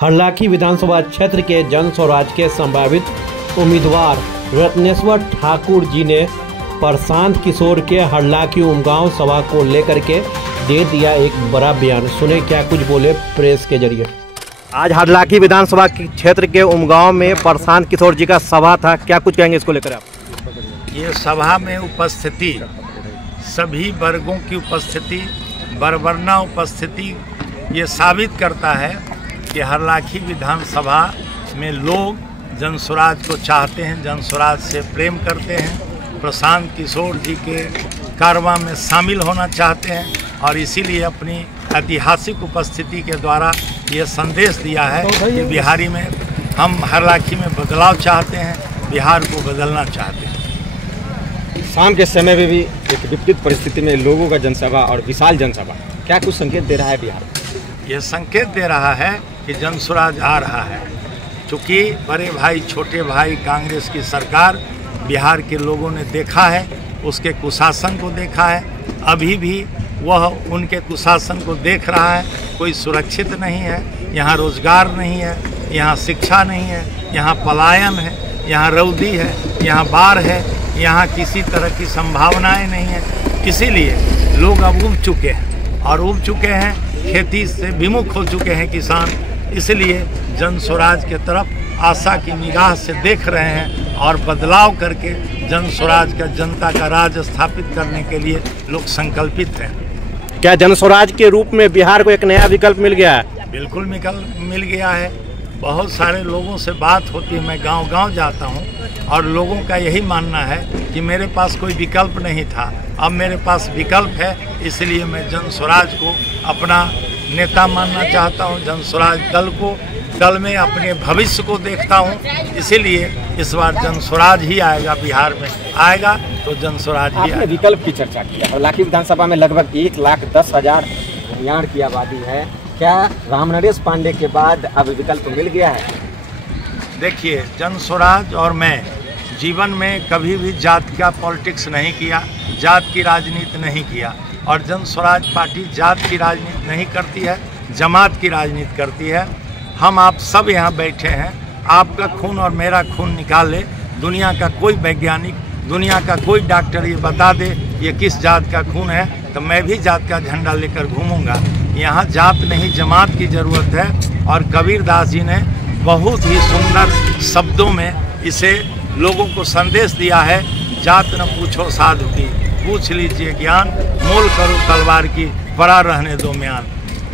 हरलाखी विधानसभा क्षेत्र के जन स्वराज के संभावित उम्मीदवार रत्नेश्वर ठाकुर जी ने प्रशांत किशोर के हरलाखी उमगांव सभा को लेकर के दे दिया एक बड़ा बयान। सुने क्या कुछ बोले प्रेस के जरिए। आज हरलाखी विधानसभा क्षेत्र के उमगांव में प्रशांत किशोर जी का सभा था, क्या कुछ कहेंगे इसको लेकर आप? ये सभा में उपस्थिति, सभी वर्गों की उपस्थिति, बरबरना उपस्थिति ये साबित करता है कि हरलाखी विधानसभा में लोग जनस्वराज को चाहते हैं, जनस्वराज से प्रेम करते हैं, प्रशांत किशोर जी के कारवां में शामिल होना चाहते हैं और इसीलिए अपनी ऐतिहासिक उपस्थिति के द्वारा ये संदेश दिया है कि बिहारी में हम हरलाखी में बदलाव चाहते हैं, बिहार को बदलना चाहते हैं। शाम के समय में भी एक विपरीत परिस्थिति में लोगों का जनसभा और विशाल जनसभा, क्या कुछ संकेत दे रहा है बिहार? ये संकेत दे रहा है कि जनस्वराज आ रहा है। चूँकि बड़े भाई छोटे भाई कांग्रेस की सरकार बिहार के लोगों ने देखा है, उसके कुशासन को देखा है, अभी भी वह उनके कुशासन को देख रहा है। कोई सुरक्षित नहीं है, यहाँ रोजगार नहीं है, यहाँ शिक्षा नहीं है, यहाँ पलायन है, यहाँ रौदी है, यहाँ बाढ़ है, यहाँ किसी तरह की संभावनाएं नहीं है। इसीलिए लोग अब उब चुके हैं और उब चुके हैं, खेती से विमुख हो चुके हैं किसान। इसलिए जनस्वराज के तरफ आशा की निगाह से देख रहे हैं और बदलाव करके जनस्वराज का, जनता का राज स्थापित करने के लिए लोग संकल्पित हैं। क्या जनस्वराज के रूप में बिहार को एक नया विकल्प मिल गया है? बिल्कुल मिल गया है। बहुत सारे लोगों से बात होती है, मैं गांव-गांव जाता हूं और लोगों का यही मानना है कि मेरे पास कोई विकल्प नहीं था, अब मेरे पास विकल्प है। इसलिए मैं जनस्वराज को अपना नेता मानना चाहता हूं, जनस्वराज दल में अपने भविष्य को देखता हूं। इसीलिए इस बार जनस्वराज ही आएगा, बिहार में आएगा तो जनस्वराज ही आएगा। विकल्प की चर्चा की है। हरलाखी विधानसभा में लगभग 1,10,000 भूमियाड़ की आबादी है, क्या रामनरेश पांडे के बाद अब विकल्प मिल गया है? देखिए, जनस्वराज और मैं जीवन में कभी भी जात का पॉलिटिक्स नहीं किया, जात की राजनीति नहीं किया और जनस्वराज पार्टी जात की राजनीति नहीं करती है, जमात की राजनीति करती है। हम आप सब यहाँ बैठे हैं, आपका खून और मेरा खून निकाल ले, दुनिया का कोई वैज्ञानिक, दुनिया का कोई डॉक्टर ये बता दे ये किस जात का खून है, तो मैं भी जात का झंडा लेकर घूमूंगा। यहाँ जात नहीं जमात की ज़रूरत है और कबीरदास जी ने बहुत ही सुंदर शब्दों में इसे लोगों को संदेश दिया है। जात न पूछो साधु की, पूछ लीजिए ज्ञान, मोल करो तलवार की, बड़ा रहने दो म्यान।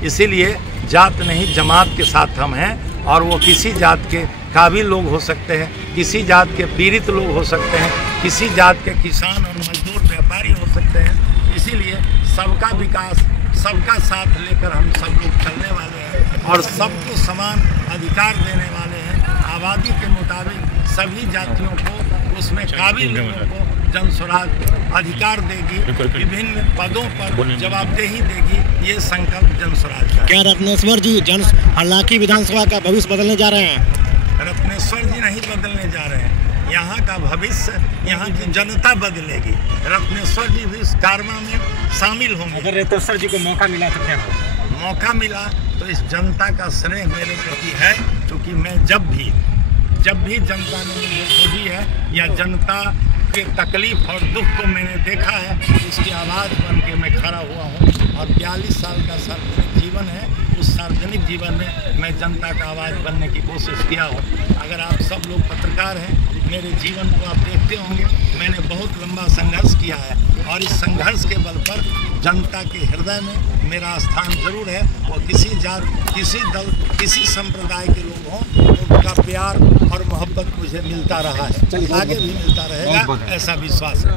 इसीलिए जात नहीं जमात के साथ हम हैं और वो किसी जात के काबिल लोग हो सकते हैं, किसी जात के पीड़ित लोग हो सकते हैं, किसी जात के किसान और मजदूर व्यापारी हो सकते हैं। इसीलिए सबका विकास, सबका साथ लेकर हम सब लोग चलने वाले हैं और सबको समान अधिकार देने वाले हैं। आबादी के मुताबिक सभी जातियों को, उसमें काबिल लोगों को जनस्वराज अधिकार देगी, विभिन्न पदों पर जवाबदेही देगी। ये संकल्प जनस्वराज का। क्या रत्नेश्वर जी हरलाखी विधानसभा का भविष्य बदलने जा रहे हैं? रत्नेश्वर जी नहीं बदलने जा रहे हैं, यहाँ का भविष्य यहाँ की जनता बदलेगी। रत्नेश्वर जी भी इस कारवां में शामिल होंगे। अगर रत्नेश्वर जी को मौका मिला तो क्या होगा? मौका मिला तो इस जनता का स्नेह मेरे प्रति है, क्योंकि मैं जब भी जनता ने मुझे खोजी है या जनता के तकलीफ और दुख को मैंने देखा है, उसकी आवाज़ बन के मैं खड़ा हुआ हूँ। और 42 साल का सार्वजनिक जीवन है, उस सार्वजनिक जीवन में मैं जनता का आवाज़ बनने की कोशिश किया हूँ। अगर आप सब लोग पत्रकार हैं, मेरे जीवन को आप देखते होंगे, मैंने बहुत लंबा संघर्ष किया है और इस संघर्ष के बल पर जनता के हृदय में मेरा स्थान जरूर है। वो किसी जात, किसी दल, किसी संप्रदाय के लोग हों, उनका प्यार और मोहब्बत मुझे मिलता रहा है, आगे भी मिलता रहेगा, ऐसा विश्वास है।